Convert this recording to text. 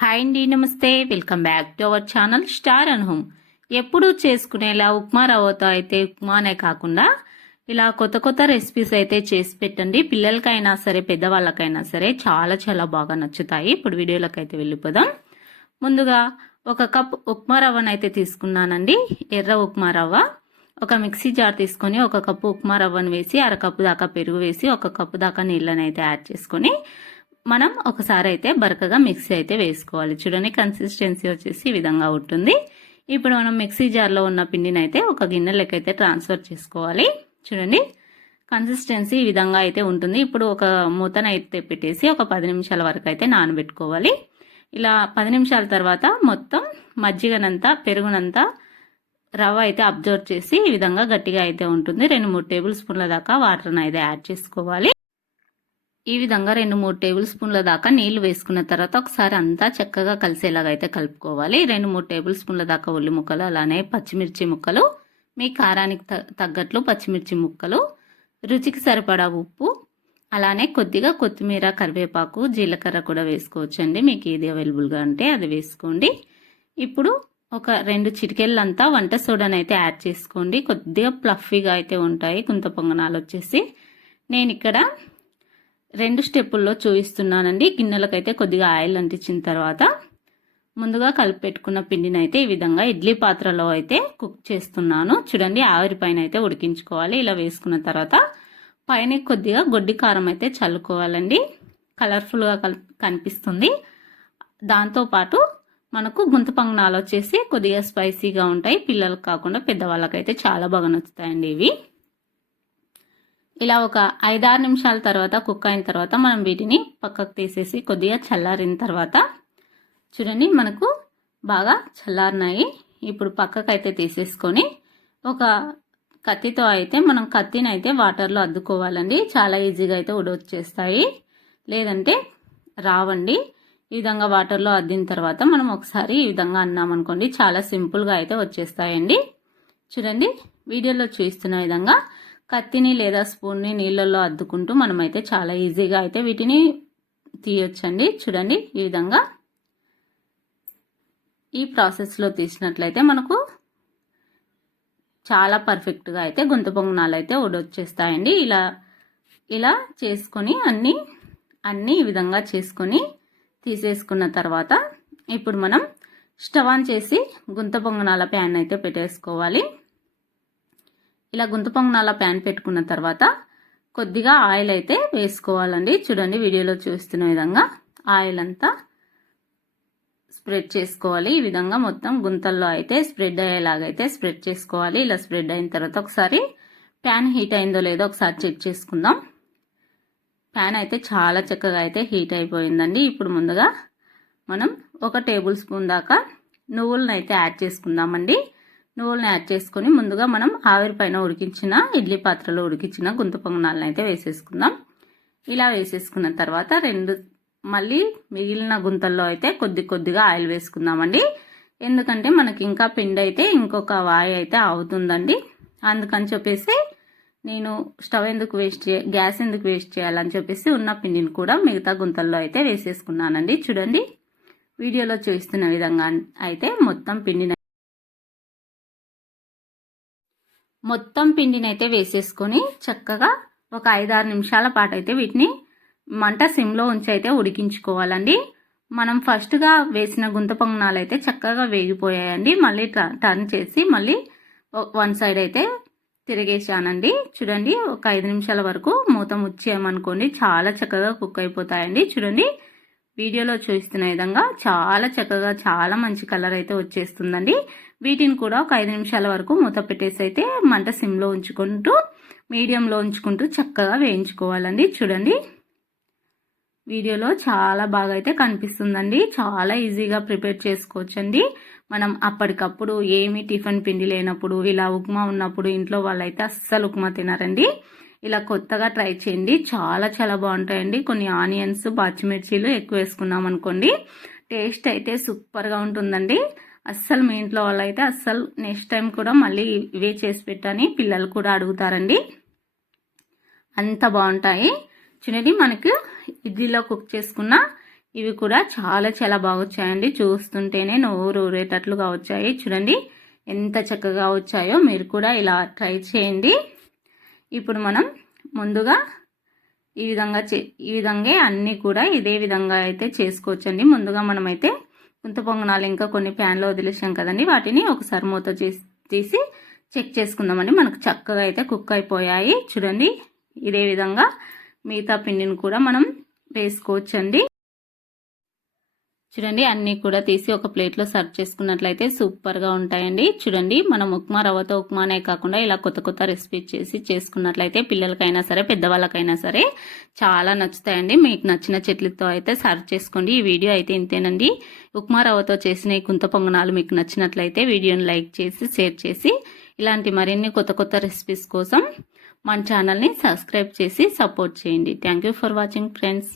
Hi అండి, నమస్తే. Welcome back to our channel star and home. ఎప్పుడు చేసుకునేలా ఉప్మా రవ్వతో అయితే ఉప్మానే కాకుండా ఇలా కొత్త కొత్త రెసిపీస్ అయితే చేసి పెట్టండి. పిల్లలకైనా సరే పెద్దవాళ్ళకైనా సరే చాలా చాలా బాగా నచ్చుతాయి. ఇప్పుడు వీడియోలోకి అయితే వెళ్ళిపోదాం. ముందుగా ఒక కప్ ఉప్మా రవ్వను అయితే తీసుకున్నానండి. ఎర్ర ఉప్మా రవ్వ. ఒక మిక్సీ జార్ తీసుకొని ఒక కప్పు ఉప్మా రవ్వను వేసి అరకప్పు దాకా పెరుగు వేసి ఒక కప్పు దాకా నీళ్ళని అయితే యాడ్ చేసుకొని మనం ఒకసారి అయితే బరకగా మిక్సీ అయితే వేసుకోవాలి. చూడండి, కన్సిస్టెన్సీ వచ్చేసి ఈ విధంగా ఉంటుంది. ఇప్పుడు మనం మిక్సీ జార్లో ఉన్న పిండిని అయితే ఒక గిన్నెలోకి అయితే ట్రాన్స్ఫర్ చేసుకోవాలి. చూడండి, కన్సిస్టెన్సీ ఈ విధంగా అయితే ఉంటుంది. ఇప్పుడు ఒక మూతను అయితే పెట్టేసి ఒక 10 నిమిషాల వరకు అయితే నానబెట్టుకోవాలి. ఇలా 10 నిమిషాల తర్వాత మొత్తం మజ్జిగనంతా పెరుగునంతా రవ్వ అయితే అబ్జర్వ్ చేసి ఈ విధంగా గట్టిగా అయితే ఉంటుంది. 2-3 టేబుల్ స్పూన్ల దాకా వాటర్ని అయితే యాడ్ చేసుకోవాలి. ఈ విధంగా 2-3 టేబుల్ స్పూన్ల దాకా నీళ్లు వేసుకున్న తర్వాత ఒకసారి అంతా చక్కగా కలిసేలాగా అయితే కలుపుకోవాలి. 2-3 టేబుల్ స్పూన్ల దాకా ఉల్లి ముక్కలు, అలానే పచ్చిమిర్చి ముక్కలు, మీ కారానికి తగ్గట్లు పచ్చిమిర్చి ముక్కలు, రుచికి సరిపడా ఉప్పు, అలానే కొద్దిగా కొత్తిమీర, కరివేపాకు, జీలకర్ర కూడా వేసుకోవచ్చండి. మీకు ఏది అవైలబుల్గా ఉంటే అది వేసుకోండి. ఇప్పుడు ఒక 2 చిటికెళ్ళంతా వంట సోడాని అయితే యాడ్ చేసుకోండి. కొద్దిగా ప్లఫీగా అయితే ఉంటాయి గుంత పొంగనాలు వచ్చేసి. నేను ఇక్కడ 2 స్టెప్పుల్లో చూపిస్తున్నానండి. గిన్నెలకైతే కొద్దిగా ఆయిల్ అంటించిన తర్వాత ముందుగా కలిపి పెట్టుకున్న పిండిని అయితే ఈ విధంగా ఇడ్లీ పాత్రలో అయితే కుక్ చేస్తున్నాను. చూడండి, ఆవిరి పైన అయితే ఉడికించుకోవాలి. ఇలా వేసుకున్న తర్వాత పైన కొద్దిగా గొడ్డి కారం అయితే చల్లుకోవాలండి. కలర్ఫుల్గా కనిపిస్తుంది. దాంతోపాటు మనకు గుంత పొంగనాలు వచ్చేసి కొద్దిగా స్పైసీగా ఉంటాయి. పిల్లలకు కాకుండా పెద్దవాళ్ళకైతే చాలా బాగా నచ్చుతాయండి ఇవి. ఇలా ఒక 5-6 నిమిషాల తర్వాత కుక్ అయిన తర్వాత మనం వీటిని పక్కకు తీసేసి కొద్దిగా చల్లారిన తర్వాత చూడండి, మనకు బాగా చల్లారినాయి. ఇప్పుడు పక్కకు అయితే తీసేసుకొని ఒక కత్తితో అయితే మనం కత్తిని అయితే వాటర్లో అద్దుకోవాలండి. చాలా ఈజీగా అయితే ఉడొచ్చేస్తాయి, లేదంటే రావండి. ఈ విధంగా వాటర్లో అద్దిన తర్వాత మనం ఒకసారి ఈ విధంగా అన్నామనుకోండి, చాలా సింపుల్గా అయితే వచ్చేస్తాయండి. చూడండి, వీడియోలో చూస్తున్న విధంగా కత్తిని లేదా స్పూన్ని నీళ్ళల్లో అద్దుకుంటూ మనమైతే చాలా ఈజీగా అయితే వీటిని తీయొచ్చండి. చూడండి, ఈ విధంగా ఈ ప్రాసెస్లో తీసినట్లయితే మనకు చాలా పర్ఫెక్ట్గా అయితే గుంత పొంగనాలు అయితే ఉడొచ్చేస్తాయండి. ఇలా చేసుకొని అన్నీ ఈ విధంగా చేసుకొని తీసేసుకున్న తర్వాత ఇప్పుడు మనం స్టవ్ ఆన్ చేసి గుంత పొంగనాల ప్యాన్ అయితే పెట్టేసుకోవాలి. ఇలా గుంత పొంగనాల ప్యాన్ పెట్టుకున్న తర్వాత కొద్దిగా ఆయిల్ అయితే వేసుకోవాలండి. చూడండి, వీడియోలో చూస్తున్న విధంగా ఆయిల్ అంతా స్ప్రెడ్ చేసుకోవాలి. ఈ విధంగా మొత్తం గుంతల్లో అయితే స్ప్రెడ్ అయ్యేలాగైతే స్ప్రెడ్ చేసుకోవాలి. ఇలా స్ప్రెడ్ అయిన తర్వాత ఒకసారి ప్యాన్ హీట్ అయిందో లేదో ఒకసారి చెక్ చేసుకుందాం. ప్యాన్ అయితే చాలా చక్కగా అయితే హీట్ అయిపోయిందండి. ఇప్పుడు ముందుగా మనం 1 టేబుల్ స్పూన్ దాకా నువ్వులను అయితే యాడ్ చేసుకుందామండి. నువ్వులను యాడ్ చేసుకొని ముందుగా మనం ఆవిరి పైన ఉడికించిన ఇడ్లీ పాత్రలో ఉడికించిన గుంత పొంగనాలను అయితే వేసేసుకుందాం. ఇలా వేసేసుకున్న తర్వాత మళ్ళీ మిగిలిన గుంతల్లో అయితే కొద్దిగా ఆయిల్ వేసుకుందామండి. ఎందుకంటే మనకి ఇంకా పిండి అయితే ఇంకొక వాయి అయితే అవుతుందండి. అందుకని చెప్పేసి నేను గ్యాస్ ఎందుకు వేస్ట్ చేయాలని చెప్పేసి ఉన్న పిండిని కూడా మిగతా గుంతల్లో అయితే వేసేసుకున్నానండి. చూడండి, వీడియోలో చూస్తున్న విధంగా అయితే మొత్తం పిండిని అయితే వేసేసుకొని చక్కగా ఒక 5-6 నిమిషాల పాటు అయితే వీటిని మంట సిమ్లో ఉంచి అయితే ఉడికించుకోవాలండి. మనం ఫస్ట్గా వేసిన గుంత పొంగనాలు అయితే చక్కగా వేగిపోయాయండి. మళ్ళీ టర్న్ చేసి మళ్ళీ 1 సైడ్ అయితే తిరిగేసానండి. చూడండి, ఒక 5 నిమిషాల వరకు మూత ముచ్చేయమనుకోండి, చాలా చక్కగా కుక్ అయిపోతాయండి. చూడండి, వీడియోలో చూస్తున్న విధంగా చాలా చక్కగా చాలా మంచి కలర్ అయితే వచ్చేస్తుందండి. వీటిని కూడా ఒక 5 నిమిషాల వరకు మూత పెట్టేసి అయితే మంట సిమ్లో ఉంచుకుంటూ మీడియంలో ఉంచుకుంటూ చక్కగా వేయించుకోవాలండి. చూడండి, వీడియోలో చాలా బాగా అయితే కనిపిస్తుందండి. చాలా ఈజీగా ప్రిపేర్ చేసుకోవచ్చండి. మనం అప్పటికప్పుడు ఏమి టిఫిన్ పిండి లేనప్పుడు ఇలా ఉప్మా ఉన్నప్పుడు ఇంట్లో వాళ్ళైతే అస్సలు ఉప్మా తినారండి. ఇలా కొత్తగా ట్రై చేయండి, చాలా చాలా బాగుంటాయండి. కొన్ని ఆనియన్స్, పచ్చిమిర్చీలు ఎక్కువ వేసుకున్నాం అనుకోండి, టేస్ట్ అయితే సూపర్గా ఉంటుందండి. అస్సలు మీ ఇంట్లో వాళ్ళైతే అస్సలు నెక్స్ట్ టైం కూడా మళ్ళీ ఇవే చేసి పెట్టని పిల్లలు కూడా అడుగుతారండి. అంత బాగుంటాయి. చూడండి, మనకు ఇడ్లీలో కుక్ చేసుకున్న ఇవి కూడా చాలా చాలా బాగా వచ్చాయండి. చూస్తుంటేనే నోరు ఊరేటట్లుగా వచ్చాయి. చూడండి ఎంత చక్కగా వచ్చాయో. మీరు కూడా ఇలా ట్రై చేయండి. ఇప్పుడు మనం ముందుగా ఈ విధంగా అన్నీ కూడా ఇదే విధంగా అయితే చేసుకోవచ్చండి. ముందుగా మనమైతే గుంత పొంగనాలు ఇంకా కొన్ని ప్యాన్లో వదిలేసాం కదండి, వాటిని ఒకసారి మూత తీసి చెక్ చేసుకుందామండి. మనకు చక్కగా అయితే కుక్ అయిపోయాయి. చూడండి ఇదే విధంగా మిగతా పిండిని కూడా మనం వేసుకోవచ్చండి. చూడండి అన్నీ కూడా తీసి ఒక ప్లేట్లో సర్వ్ చేసుకున్నట్లయితే సూపర్గా ఉంటాయండి. చూడండి మనం ఉప్మా రవ్వతో ఉప్మానే కాకుండా ఇలా కొత్త కొత్త రెసిపీ చేసుకున్నట్లయితే పిల్లలకైనా సరే పెద్దవాళ్ళకైనా సరే చాలా నచ్చుతాయండి. మీకు నచ్చిన చట్నీతో అయితే సర్వ్ చేసుకోండి. ఈ వీడియో అయితే ఇంతేనండి. ఉప్మా రవ్వతో చేసిన ఈ గుంత పొంగనాలు మీకు నచ్చినట్లయితే వీడియోని లైక్ చేసి షేర్ చేసి ఇలాంటి మరిన్ని కొత్త కొత్త రెసిపీస్ కోసం మన ఛానల్ని సబ్స్క్రైబ్ చేసి సపోర్ట్ చేయండి. Thank you for watching friends.